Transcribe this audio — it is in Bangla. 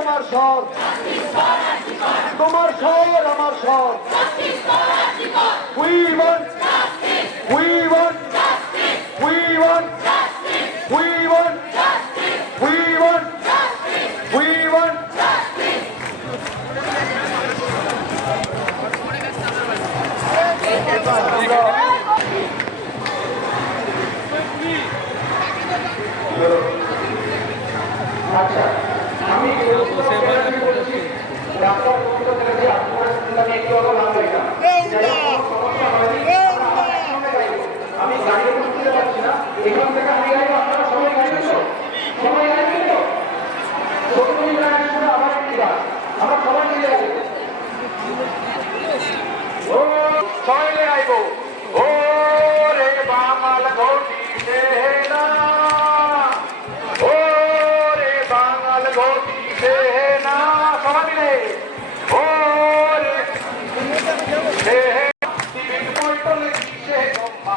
তোমার স্বর, তোমার স্বর আমার স্বর। We want, we want, we want, we want, we want, we want. আচ্ছা, আমি বলছি ডাক্তার বলতে গেলে আপনার একটু আগে নাম দিলাম। আমি গাড়ি বুঝতে পারছি না, এখান থেকে আমি গাড়ি আপনারা সবাই গাড়ি তো সবাই গাড়ি তো 70 মিনিট শুনে আমার একটি গাছ আমরা সবাই মিলে যাবো। ও সবাই আইবো। ও রে বাঙাল ঘটিতে না, ও রে বাঙাল ঘটিতে না, সবাই মিলে ও রে হে হে পল্টনে কিসে গম্মা